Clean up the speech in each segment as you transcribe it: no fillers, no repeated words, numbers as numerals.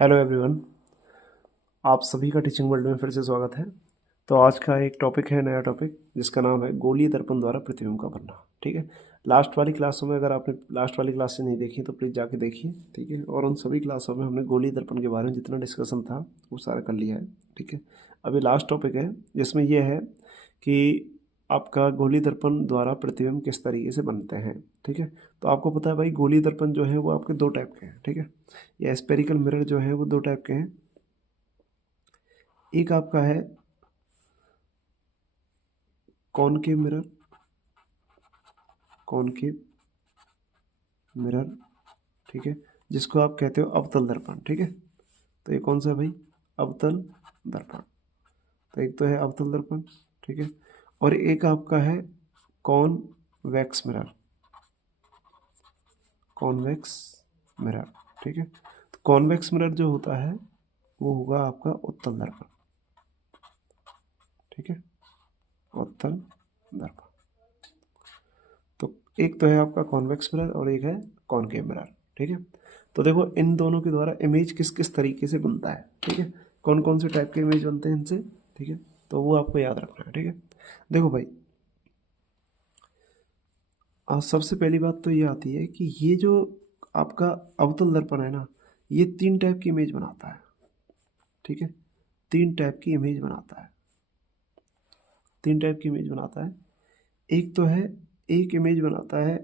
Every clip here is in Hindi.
हेलो एवरीवन, आप सभी का टीचिंग वर्ल्ड में फिर से स्वागत है। तो आज का एक टॉपिक है, नया टॉपिक, जिसका नाम है गोलीय दर्पण द्वारा प्रतिबिंब का बनना। ठीक है। लास्ट वाली क्लासों में, अगर आपने लास्ट वाली क्लास से नहीं देखी तो प्लीज़ जाके देखिए। ठीक है। और उन सभी क्लासों में हमने गोलीय दर्पण के बारे में जितना डिस्कशन था वो सारा कर लिया है। ठीक है। अभी लास्ट टॉपिक है जिसमें यह है कि आपका गोलीय दर्पण द्वारा प्रतिबिंब किस तरीके से बनते हैं। ठीक है। तो आपको पता है भाई, गोलीय दर्पण जो है वो आपके दो टाइप के हैं। ठीक है। या स्पेरिकल मिरर जो है वो दो टाइप के हैं। एक आपका है कॉनकेव मिरर, कॉनकेव मिरर। ठीक है। जिसको आप कहते हो अवतल दर्पण। ठीक है। तो ये कौन सा है भाई? अवतल दर्पण। तो एक तो है अवतल दर्पण। ठीक है। और एक आपका है कॉनवेक्स मिरर, कॉन्वेक्स मिरर। ठीक है। तो कॉन्वेक्स मिरर जो होता है वो होगा आपका उत्तल दर्पण। ठीक है। उत्तल दर्पण। तो एक तो है आपका कॉन्वेक्स मिरर और एक है कॉनकेव मिरर। ठीक है। तो देखो, इन दोनों के द्वारा इमेज किस किस तरीके से बनता है। ठीक है। कौन कौन से टाइप के इमेज बनते हैं इनसे। ठीक है। तो वो आपको याद रखना है। ठीक है। देखो भाई, सबसे पहली बात तो ये आती है कि ये जो आपका अवतल दर्पण है ना, ये तीन टाइप की इमेज बनाता है। ठीक है। तीन टाइप की इमेज बनाता है। तीन टाइप की इमेज बनाता है। एक तो है, एक इमेज बनाता है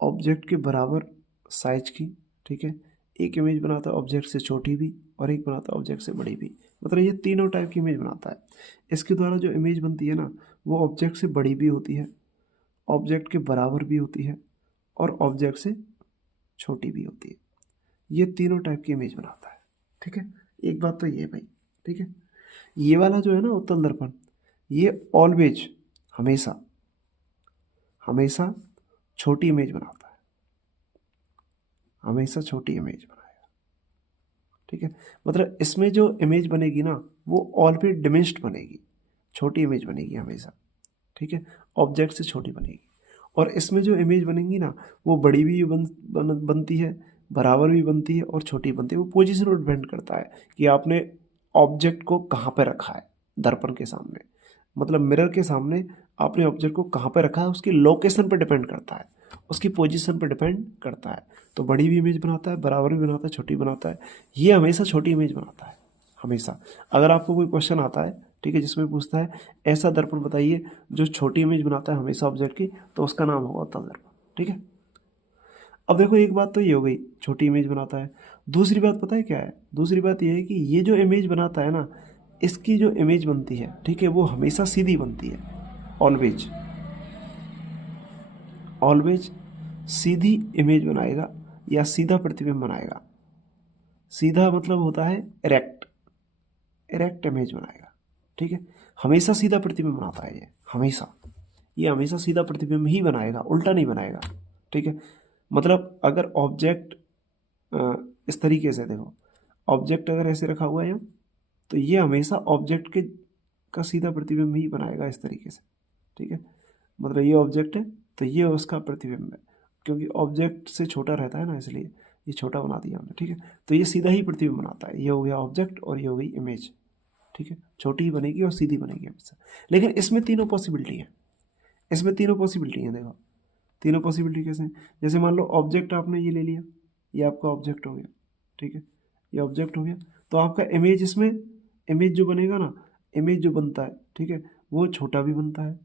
ऑब्जेक्ट के बराबर साइज की। ठीक है। एक इमेज बनाता है ऑब्जेक्ट से छोटी भी, और एक बनाता है ऑब्जेक्ट से बड़ी भी। मतलब ये तीनों टाइप की इमेज बनाता है। इसके द्वारा जो इमेज बनती है ना, वो ऑब्जेक्ट से बड़ी भी होती है, ऑब्जेक्ट के बराबर भी होती है, और ऑब्जेक्ट से छोटी भी होती है। ये तीनों टाइप की इमेज बनाता है। ठीक है। एक बात तो ये भाई। ठीक है। ये वाला जो है ना उत्तल दर्पण, ये ऑलवेज, हमेशा हमेशा छोटी इमेज बनाता है, हमेशा छोटी इमेज बनाएगा। ठीक है। मतलब इसमें जो इमेज बनेगी ना, वो ऑलवेज डिमिनिश्ड बनेगी, छोटी इमेज बनेगी हमेशा। ठीक है। ऑब्जेक्ट से छोटी बनेगी। और इसमें जो इमेज बनेंगी ना, वो बड़ी भी बनती है, बराबर भी बनती है, और छोटी बनती है। वो पोजीशन पर डिपेंड करता है कि आपने ऑब्जेक्ट को कहाँ पे रखा है दर्पण के सामने। मतलब मिरर के सामने आपने ऑब्जेक्ट को कहाँ पे रखा है, उसकी लोकेशन पर डिपेंड करता है, उसकी पोजीशन पर डिपेंड करता है। तो बड़ी भी इमेज बनाता है, बराबर भी बनाता है, छोटी बनाता है। ये हमेशा छोटी इमेज बनाता है, हमेशा। अगर आपको कोई क्वेश्चन आता है, ठीक है, जिसमें पूछता है ऐसा दर्पण बताइए जो छोटी इमेज बनाता है हमेशा ऑब्जेक्ट की, तो उसका नाम होगा उत्तल दर्पण। ठीक है। अब देखो, एक बात तो ये हो गई, छोटी इमेज बनाता है। दूसरी बात पता है क्या है? दूसरी बात ये है कि ये जो इमेज बनाता है ना, इसकी जो इमेज बनती है, ठीक है, वो हमेशा सीधी बनती है। ऑलवेज, ऑलवेज सीधी इमेज बनाएगा, या सीधा प्रतिबिंब बनाएगा। सीधा मतलब होता है इरेक्ट, इरेक्ट इमेज बनाएगा। ठीक है। हमेशा सीधा प्रतिबिंब बनाता है ये, हमेशा। ये हमेशा सीधा प्रतिबिंब ही बनाएगा, उल्टा नहीं बनाएगा। ठीक है। मतलब अगर ऑब्जेक्ट इस तरीके से देखो, ऑब्जेक्ट अगर ऐसे रखा हुआ है यहाँ, तो ये हमेशा ऑब्जेक्ट के का सीधा प्रतिबिंब ही बनाएगा इस तरीके से। ठीक है। मतलब ये ऑब्जेक्ट है, तो ये उसका प्रतिबिंब है, क्योंकि ऑब्जेक्ट से छोटा रहता है ना, इसलिए ये छोटा बना दिया हमने। ठीक है। तो ये सीधा ही प्रतिबिंब बनाता है। ये हो गया ऑब्जेक्ट और ये हो गई इमेज। ठीक है। छोटी ही बनेगी और सीधी बनेगी हमेशा। लेकिन इसमें तीनों पॉसिबिलिटी है, इसमें तीनों पॉसिबिलिटी है। देखो, तीनों पॉसिबिलिटी कैसे हैं? जैसे मान लो ऑब्जेक्ट आपने ये ले लिया, ये आपका ऑब्जेक्ट हो गया। ठीक है। ये ऑब्जेक्ट हो गया, तो आपका इमेज, इसमें इमेज जो बनेगा ना, इमेज जो बनता है, ठीक है, वो छोटा भी बनता है।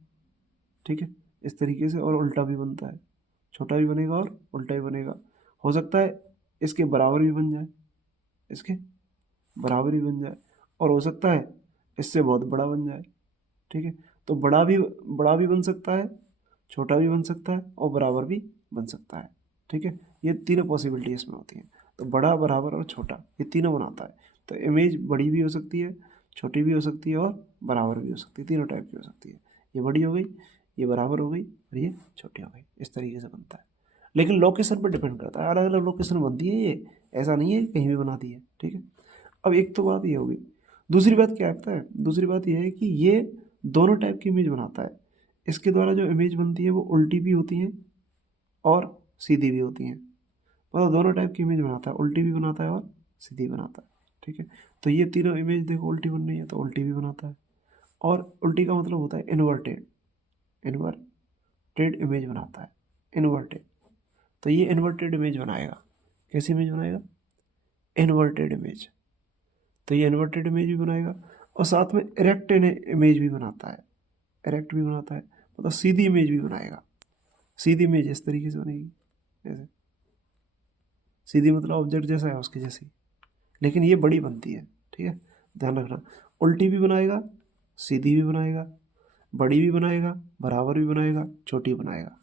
ठीक है। इस तरीके से, और उल्टा भी बनता है। छोटा भी बनेगा और उल्टा भी बनेगा। हो सकता है इसके बराबर भी बन जाए, इसके बराबर ही बन जाए, और हो सकता है इससे बहुत बड़ा बन जाए। ठीक है। तो बड़ा भी बन सकता है, छोटा भी बन सकता है, और बराबर भी बन सकता है। ठीक है। ये तीनों पॉसिबिलिटी इसमें होती हैं। तो बड़ा, बराबर और छोटा, ये तीनों बनाता है। तो इमेज बड़ी भी हो सकती है, छोटी भी हो सकती है, और बराबर भी हो सकती है। तीनों टाइप की हो सकती है। ये बड़ी हो गई, ये बराबर हो गई, और ये छोटी हो गई। इस तरीके से बनता है। लेकिन लोकेशन पर डिपेंड करता है, अलग अलग लोकेशन बनती है ये, ऐसा नहीं है कहीं भी बना दी है। ठीक है। अब एक तो बात ये होगी। दूसरी बात क्या आता है? दूसरी बात ये है कि ये दोनों टाइप की इमेज बनाता है। इसके द्वारा जो इमेज बनती है वो उल्टी भी होती हैं और सीधी भी होती हैं। मतलब दोनों टाइप की इमेज बनाता है, उल्टी भी बनाता है और सीधी बनाता है। ठीक है, तो ये तीनों इमेज देखो उल्टी बन रही है तो उल्टी भी बनाता है। और उल्टी का मतलब होता है इन्वर्टेड, इन्वर्टेड इमेज बनाता है, इन्वर्टेड। तो ये इन्वर्टेड इमेज बनाएगा। कैसी इमेज बनाएगा? Inverted image. तो ये इन्वर्टेड इमेज भी बनाएगा और साथ में इरेक्ट इमेज भी बनाता है, इरेक्ट भी बनाता है, मतलब सीधी इमेज भी बनाएगा। सीधी इमेज इस तरीके से बनेगी, ऐसे सीधी मतलब ऑब्जेक्ट जैसा है उसके जैसी, लेकिन ये बड़ी बनती है। ठीक है, ध्यान रखना। उल्टी भी बनाएगा, सीधी भी बनाएगा, बड़ी भी बनाएगा, बराबर भी बनाएगा, छोटी बनाएगा,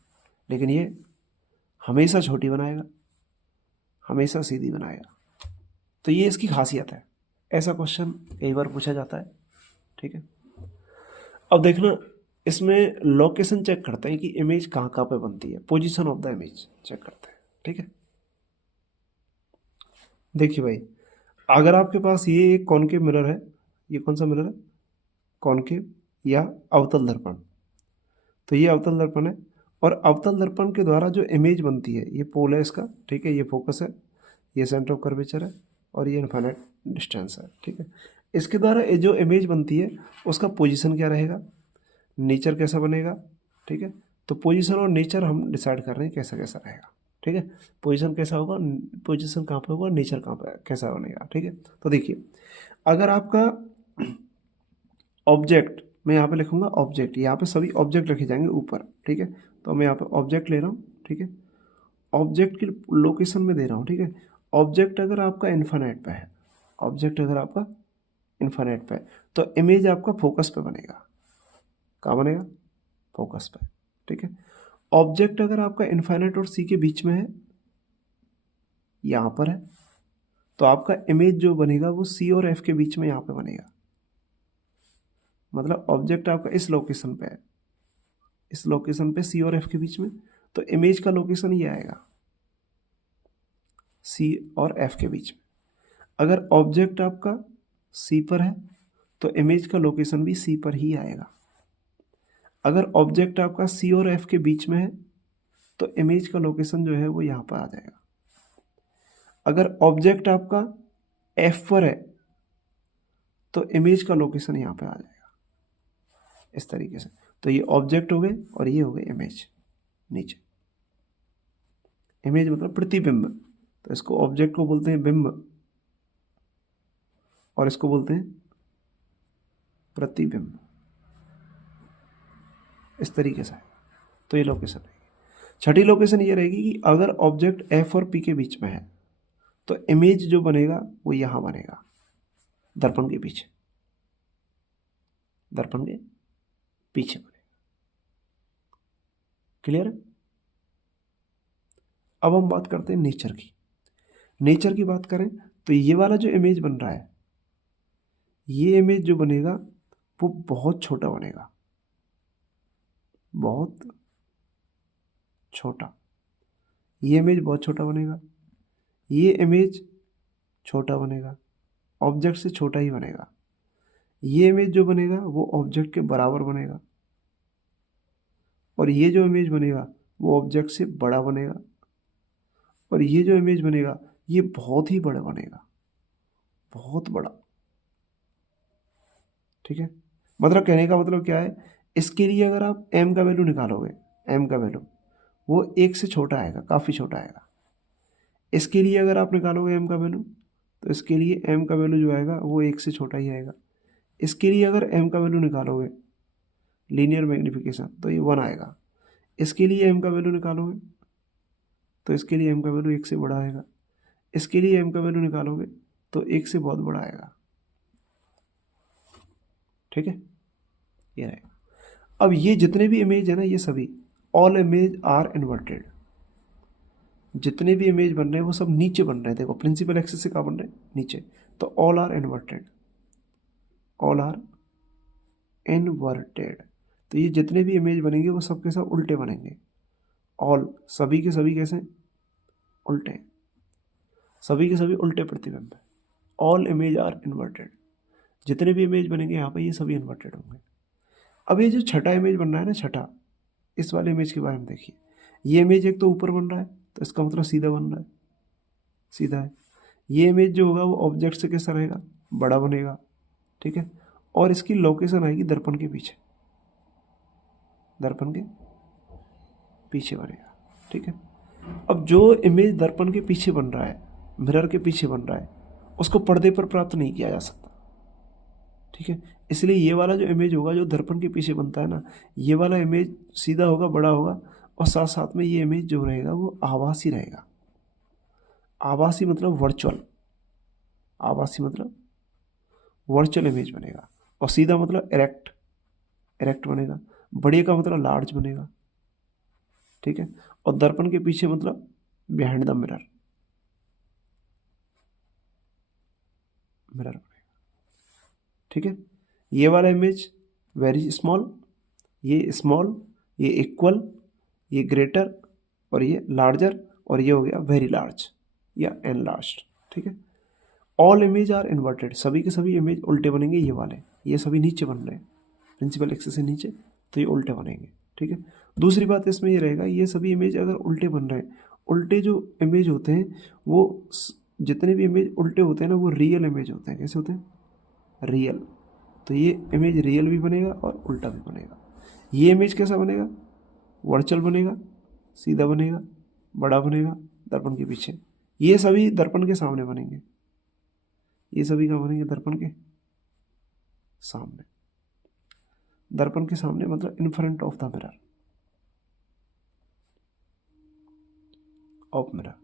लेकिन ये हमेशा छोटी बनाएगा, हमेशा सीधी बनाएगा। तो ये इसकी खासियत है। ऐसा क्वेश्चन कई बार पूछा जाता है। ठीक है, अब देखना इसमें लोकेशन चेक करते हैं कि इमेज कहाँ कहाँ पे बनती है, position of the image check करते हैं। ठीक है, देखिए भाई, अगर आपके पास ये एक कॉनकेव मिरर है, ये कौन सा मिरर है? कॉनकेव या अवतल दर्पण। तो ये अवतल दर्पण है और अवतल दर्पण के द्वारा जो इमेज बनती है, ये पोल है इसका। ठीक है, ये फोकस है, ये सेंटर ऑफ कर्वेचर है और ये इनफाइनाइट डिस्टेंस है। ठीक है, इसके द्वारा ये जो इमेज बनती है उसका पोजीशन क्या रहेगा, नेचर कैसा बनेगा। ठीक है, तो पोजीशन और नेचर हम डिसाइड कर रहे हैं कैसा कैसा रहेगा। ठीक है, पोजीशन कैसा होगा, पोजीशन कहाँ पे होगा, नेचर कहाँ पे कैसा बनेगा। ठीक है, तो देखिए अगर आपका ऑब्जेक्ट, मैं यहाँ पे लिखूंगा ऑब्जेक्ट, यहाँ पे सभी ऑब्जेक्ट रखे जाएंगे ऊपर। ठीक है, तो मैं यहाँ पे ऑब्जेक्ट ले रहा हूँ। ठीक है, ऑब्जेक्ट की लोकेशन में दे रहा हूँ। ठीक है, ऑब्जेक्ट अगर आपका इन्फानाइट पे है, ऑब्जेक्ट अगर आपका इन्फानाइट पे है तो इमेज आपका फोकस पे बनेगा। कहाँ बनेगा? फोकस पे। ठीक है, ऑब्जेक्ट अगर आपका इन्फाइनाइट और सी के बीच में है, यहाँ पर है, तो आपका इमेज जो बनेगा वो सी और एफ के बीच में यहाँ पे बनेगा। मतलब ऑब्जेक्ट आपका इस लोकेशन पे है, इस लोकेशन पे सी और एफ के बीच में, तो इमेज का लोकेशन ये आएगा सी और एफ के बीच में। अगर ऑब्जेक्ट आपका सी पर है तो इमेज का लोकेशन भी सी पर ही आएगा। अगर ऑब्जेक्ट आपका सी और एफ के बीच में है तो इमेज का लोकेशन जो है वो यहाँ पर आ जाएगा। अगर ऑब्जेक्ट आपका एफ पर है तो इमेज का लोकेशन यहाँ पे आ जाएगा, इस तरीके से। तो ये ऑब्जेक्ट हो गए और ये हो गए इमेज नीचे। इमेज मतलब प्रतिबिंब, तो इसको ऑब्जेक्ट को बोलते हैं बिंब और इसको बोलते हैं प्रतिबिंब, इस तरीके से। तो ये लोकेशन रहेगी। छठी लोकेशन ये रहेगी कि अगर ऑब्जेक्ट एफ और पी के बीच में है तो इमेज जो बनेगा वो यहां बनेगा, दर्पण के पीछे, दर्पण के पीछे बनेगा। क्लियर है? अब हम बात करते हैं नेचर की। नेचर की बात करें तो ये वाला जो इमेज बन रहा है, ये इमेज जो बनेगा वो बहुत छोटा बनेगा, बहुत छोटा। ये इमेज बहुत छोटा बनेगा, ये इमेज छोटा बनेगा, ऑब्जेक्ट से छोटा ही बनेगा। ये इमेज जो बनेगा वो ऑब्जेक्ट के बराबर बनेगा और ये जो इमेज बनेगा वो ऑब्जेक्ट से बड़ा बनेगा और ये जो इमेज बनेगा ये बहुत ही बड़ा बनेगा, बहुत बड़ा। ठीक है, मतलब कहने का मतलब क्या है, इसके लिए अगर आप m का वैल्यू निकालोगे, m का वैल्यू वो एक से छोटा आएगा, काफ़ी छोटा आएगा। इसके लिए अगर आप निकालोगे m का वैल्यू तो इसके लिए m का वैल्यू जो आएगा वो एक से छोटा ही आएगा। इसके लिए अगर m का वैल्यू निकालोगे लीनियर मैग्निफिकेशन तो ये 1 आएगा। इसके लिए m का वैल्यू निकालोगे तो इसके लिए m का वैल्यू एक से बड़ा आएगा। इसके लिए m का वैल्यू निकालोगे तो एक से बहुत बड़ा आएगा। ठीक है, ये रहेगा। अब ये जितने भी इमेज है ना, ये सभी ऑल इमेज आर इन्वर्टेड। जितने भी इमेज बन रहे हैं वो सब नीचे बन रहे हैं। देखो प्रिंसिपल एक्सिस से कहाँ बन रहे हैं? नीचे। तो all are inverted, all are inverted. तो ये जितने भी इमेज बनेंगे वो सब के सब उल्टे बनेंगे। ऑल, सभी के सभी कैसे? उल्टे, सभी के सभी उल्टे प्रतिबिंब है। All image are inverted. जितने भी इमेज बनेंगे यहाँ पे ये सभी इन्वर्टेड होंगे। अब ये जो छठा इमेज बन रहा है ना, छठा, इस वाले इमेज के बारे में देखिए। ये इमेज एक तो ऊपर बन रहा है तो इसका मतलब सीधा बन रहा है, सीधा है। ये इमेज जो होगा वो ऑब्जेक्ट से कैसा रहेगा, बड़ा बनेगा, ठीक है। और इसकी लोकेशन आएगी दर्पण के पीछे, दर्पण के पीछे बनेगा, ठीक है। अब जो इमेज दर्पण के पीछे बन रहा है, मिरर के पीछे बन रहा है, उसको पर्दे पर प्राप्त नहीं किया जा सकता, ठीक है। इसलिए ये वाला जो इमेज होगा जो दर्पण के पीछे बनता है ना, ये वाला इमेज सीधा होगा, बड़ा होगा, और साथ साथ में ये इमेज जो रहेगा वो आभासी रहेगा। आभासी मतलब वर्चुअल, आभासी मतलब वर्चुअल इमेज बनेगा। और सीधा मतलब इरेक्ट, इरेक्ट बनेगा। बड़े का मतलब लार्ज बनेगा, ठीक है। और दर्पण के पीछे मतलब बिहाइंड द मिरर, मिरर बनेगा, ठीक है। ये वाला इमेज वेरी स्मॉल, ये स्मॉल, ये इक्वल, ये ग्रेटर, और ये लार्जर, और ये हो गया वेरी लार्ज या एनलार्ज्ड, ठीक है। ऑल इमेज आर इन्वर्टेड, सभी के सभी इमेज उल्टे बनेंगे। ये वाले, ये सभी नीचे बन रहे हैं प्रिंसिपल एक्सिस से नीचे, तो ये उल्टे बनेंगे, ठीक है। दूसरी बात इसमें ये रहेगा, ये सभी इमेज अगर उल्टे बन रहे हैं, उल्टे जो इमेज होते हैं वो जितने भी इमेज उल्टे होते हैं ना, वो रियल इमेज होते हैं। कैसे होते हैं, रियल। तो ये इमेज रियल भी बनेगा और उल्टा भी बनेगा। ये इमेज कैसा बनेगा, वर्चुअल बनेगा, सीधा बनेगा, बड़ा बनेगा दर्पण के पीछे। ये सभी दर्पण के सामने बनेंगे, ये सभी कहाँ बनेंगे, दर्पण के सामने। दर्पण के सामने मतलब in front of the mirror, of mirror.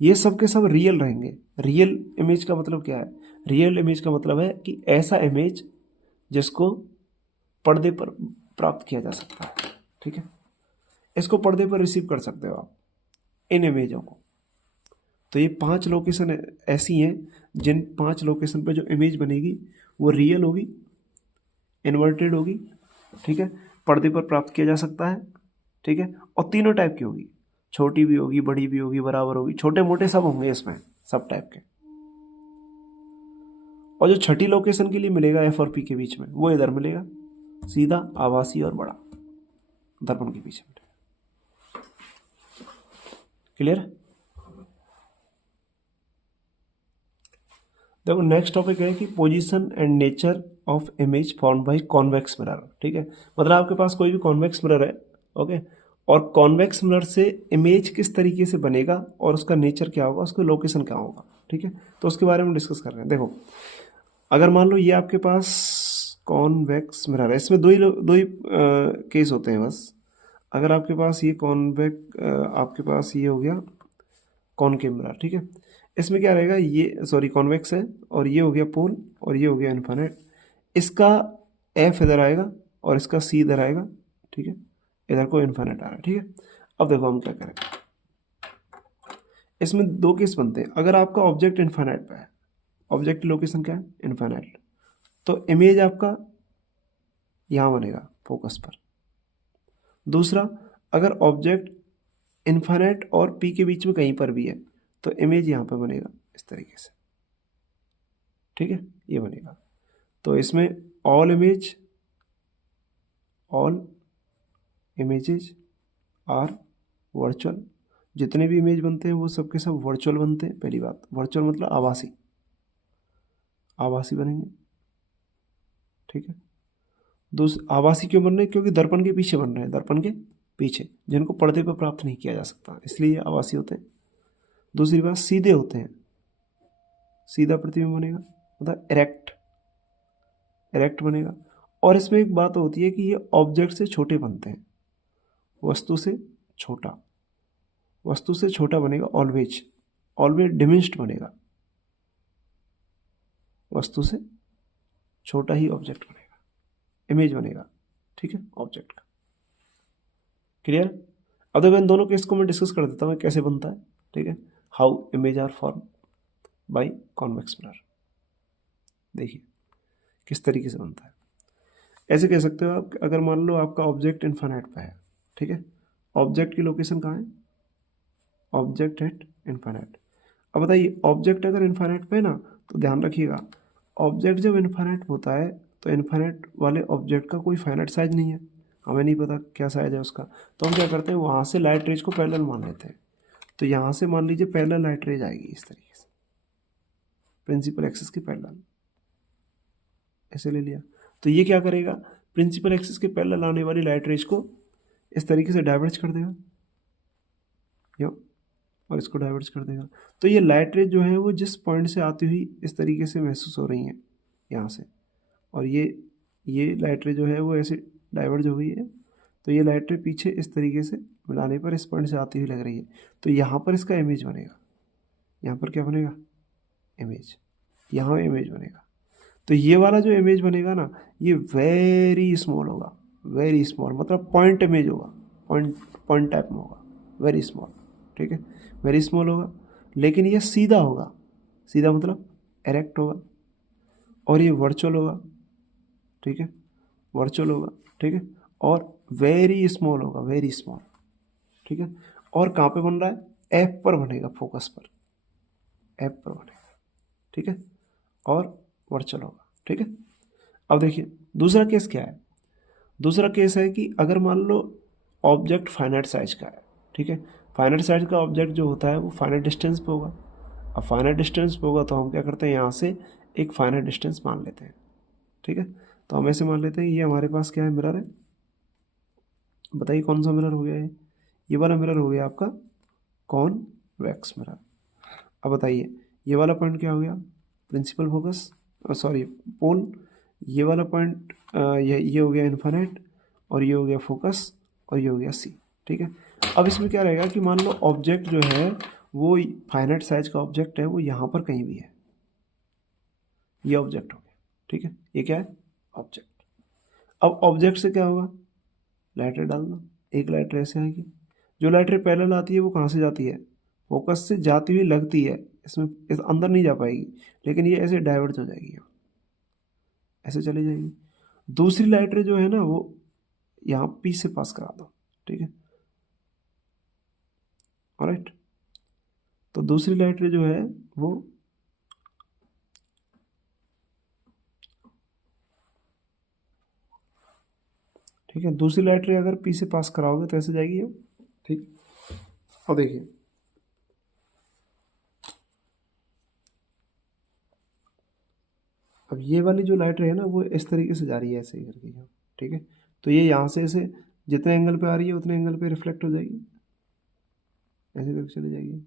ये सब के सब रियल रहेंगे। रियल इमेज का मतलब क्या है, रियल इमेज का मतलब है कि ऐसा इमेज जिसको पर्दे पर प्राप्त किया जा सकता है, ठीक है। इसको पर्दे पर रिसीव कर सकते हो आप, इन इमेजों को। तो ये 5 लोकेशन ऐसी हैं जिन 5 लोकेशन पे जो इमेज बनेगी वो रियल होगी, इन्वर्टेड होगी, ठीक है, पर्दे पर प्राप्त किया जा सकता है, ठीक है। और तीनों टाइप की होगी, छोटी भी होगी, बड़ी भी होगी, बराबर होगी, छोटे मोटे सब होंगे इसमें, सब टाइप के। और जो छठी लोकेशन के लिए मिलेगा एफ और पी के बीच में, वो इधर मिलेगा, सीधा, आभासी और बड़ा, दर्पण के पीछे मिलेगा। क्लियर। देखो नेक्स्ट टॉपिक है कि position and nature of image form by convex mirror, ठीक है। मतलब आपके पास कोई भी कॉन्वेक्स मिरर है, ओके, और कॉन्वेक्स मिरर से इमेज किस तरीके से बनेगा और उसका नेचर क्या होगा, उसका लोकेशन क्या होगा, ठीक है। तो उसके बारे में डिस्कस कर रहे हैं। देखो अगर मान लो ये आपके पास कॉन्वेक्स मिरर है, इसमें दो ही केस होते हैं बस। अगर आपके पास ये आपके पास ये हो गया कॉनकेव मिरर, ठीक है। इसमें क्या रहेगा, ये सॉरी कॉन्वेक्स है, और ये हो गया पोल, और ये हो गया इन्फिनिट। इसका एफ इधर आएगा और इसका सी इधर आएगा, ठीक है। इधर को इन्फिनिट आ रहा है, ठीक है। अब देखो हम क्या करें, इसमें 2 केस बनते हैं। अगर आपका ऑब्जेक्ट इन्फिनिट पे है, ऑब्जेक्ट की लोकेशन क्या है, इन्फिनिट, तो इमेज आपका यहाँ बनेगा फोकस पर। दूसरा, अगर ऑब्जेक्ट इन्फिनिट और पी के बीच में कहीं पर भी है, तो इमेज यहाँ पे बनेगा इस तरीके से, ठीक है, ये बनेगा। तो इसमें ऑल इमेजेज आर वर्चुअल, जितने भी इमेज बनते हैं वो सब के सब वर्चुअल बनते हैं। पहली बात, वर्चुअल मतलब आभासी, आभासी बनेंगे, ठीक है। आभासी क्यों बन रहे हैं, क्योंकि दर्पण के पीछे बन रहे हैं, दर्पण के पीछे, जिनको पर्दे पर प्राप्त नहीं किया जा सकता, इसलिए आभासी होते हैं। दूसरी बात, सीधे होते हैं, सीधा प्रतिबिंब बनेगा, मतलब इरेक्ट बनेगा। और इसमें एक बात होती है कि ये ऑब्जेक्ट से छोटे बनते हैं, वस्तु से छोटा, वस्तु से छोटा बनेगा, ऑलवेज डिमिनिश्ड बनेगा, वस्तु से छोटा ही ऑब्जेक्ट बनेगा, इमेज बनेगा, ठीक है, ऑब्जेक्ट का। क्लियर। अब देखो इन दोनों केस को मैं डिस्कस कर देता हूँ कैसे बनता है, ठीक है। How image are form by convex mirror, देखिए किस तरीके से बनता है। ऐसे कह सकते हो आप, अगर मान लो आपका ऑब्जेक्ट इन्फिनिट पे है, ठीक है, ऑब्जेक्ट की लोकेशन कहाँ है, ऑब्जेक्ट एट इन्फिनिट। अब बताइए ऑब्जेक्ट अगर इन्फिनिट पे है ना, तो ध्यान रखिएगा, ऑब्जेक्ट जब इन्फिनिट होता है तो इन्फिनिट वाले ऑब्जेक्ट का कोई फाइनाइट साइज नहीं है, हमें नहीं पता क्या साइज है उसका। तो हम क्या करते हैं, वहाँ से लाइट रेज को पैरेलल मान लेते हैं। तो यहाँ से मान लीजिए पैरेलल लाइट रेज आएगी इस तरीके से, प्रिंसिपल एक्सिस के पैरेलल, ऐसे ले लिया। तो ये क्या करेगा, प्रिंसिपल एक्सिस के पैरेलल आने वाली लाइट रेज को इस तरीके से डाइवर्ज कर देगा यो, और इसको डाइवर्ज कर देगा। तो ये लाइट रेज जो है वो जिस पॉइंट से आती हुई इस तरीके से महसूस हो रही हैं यहाँ से, और ये लाइट रे जो है वो ऐसे डाइवर्ज हो गई है, तो ये लाइट रे पीछे इस तरीके से मिलाने पर इस पॉइंट से आती हुई लग रही है। तो यहाँ पर इसका इमेज बनेगा, यहाँ पर क्या बनेगा, इमेज, यहाँ इमेज बनेगा। तो ये वाला जो इमेज बनेगा ना, ये वेरी स्मॉल होगा, वेरी स्मॉल मतलब पॉइंट इमेज होगा, पॉइंट टाइप में होगा, वेरी स्मॉल, ठीक है, वेरी स्मॉल होगा। लेकिन ये सीधा होगा, सीधा मतलब एरेक्ट होगा, और ये वर्चुअल होगा, ठीक है, वर्चुअल होगा, ठीक है, और वेरी स्मॉल होगा, वेरी स्मॉल, ठीक है। और कहाँ पे बन रहा है, एफ पर बनेगा, फोकस पर, एफ पर बनेगा, ठीक है, और वर्चुअल होगा, ठीक है। अब देखिए दूसरा केस क्या है, दूसरा केस है कि अगर मान लो ऑब्जेक्ट फाइनाइट साइज का है, ठीक है, फाइनाइट साइज का ऑब्जेक्ट जो होता है वो फाइनाइट डिस्टेंस पे होगा। अब फाइनाइट डिस्टेंस पे होगा तो हम क्या करते हैं, यहाँ से एक फाइनाइट डिस्टेंस मान लेते हैं, ठीक है। तो हम ऐसे मान लेते हैं ये हमारे पास क्या है, मिरर है, बताइए कौन सा मिरर हो गया है, ये वाला मिरर हो गया आपका कॉन्वेक्स मिरर। अब बताइए ये वाला पॉइंट क्या हो गया, प्रिंसिपल फोकस, सॉरी पोल, ये वाला पॉइंट ये हो गया इन्फिनिट, और ये हो गया फोकस, और ये हो गया सी, ठीक है। अब इसमें क्या रहेगा कि मान लो ऑब्जेक्ट जो है वो फाइनाइट साइज का ऑब्जेक्ट है, वो यहाँ पर कहीं भी है, ये ऑब्जेक्ट हो गया, ठीक है, ये क्या है, ऑब्जेक्ट। अब ऑब्जेक्ट से क्या होगा, लाइट रे डालना, एक लाइट रे ऐसे आएगी, जो लाइट रे पैरेलल आती है वो कहाँ से जाती है, फोकस से जाती हुई लगती है, इसमें इस अंदर नहीं जा पाएगी, लेकिन ये ऐसे डाइवर्ट हो जाएगी, ऐसे चली जाएगी। दूसरी लाइट रे जो है ना वो यहाँ पी से पास करा दो, ठीक है, ऑलराइट। तो दूसरी लाइट रे जो है वो ठीक है, दूसरी लाइट रे अगर पी से पास कराओगे तो ऐसे जाएगी ये, ठीक। और देखिए अब ये वाली जो लाइट रे है ना वो इस तरीके से जा रही है, ऐसे ही करके, ठीक है। तो ये यहाँ से ऐसे जितने एंगल पे आ रही है उतने एंगल पे रिफ्लेक्ट हो जाएगी, ऐसे करके चली जाएगी।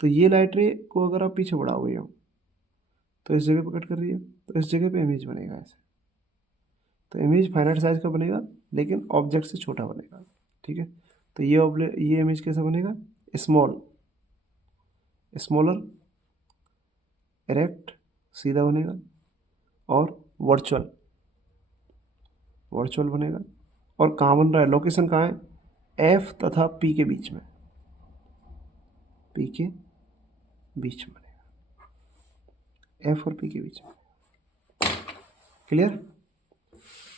तो ये लाइट रे को अगर आप पीछे बढ़ाओगे यहाँ, तो इस जगह पे कट कर रही है, तो इस जगह पे इमेज बनेगा ऐसे। तो इमेज फाइनाइट साइज का बनेगा लेकिन ऑब्जेक्ट से छोटा बनेगा, ठीक है। तो ये इमेज कैसा बनेगा, स्मॉल, स्मॉलर, इरेक्ट, सीधा बनेगा, और वर्चुअल, वर्चुअल बनेगा। और कहाँ बन रहा है, लोकेशन कहाँ है, एफ तथा पी के बीच में, पी के बीच में बनेगा, एफ और पी के बीच में, क्लियर।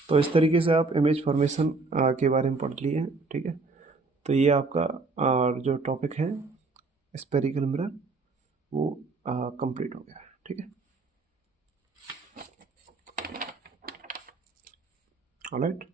तो इस तरीके से आप इमेज फॉर्मेशन के बारे में पढ़ लिए हैं, ठीक है। तो ये आपका जो टॉपिक है स्फेरिकल मिरर वो कंप्लीट हो गया है, ठीक है, ऑलराइट।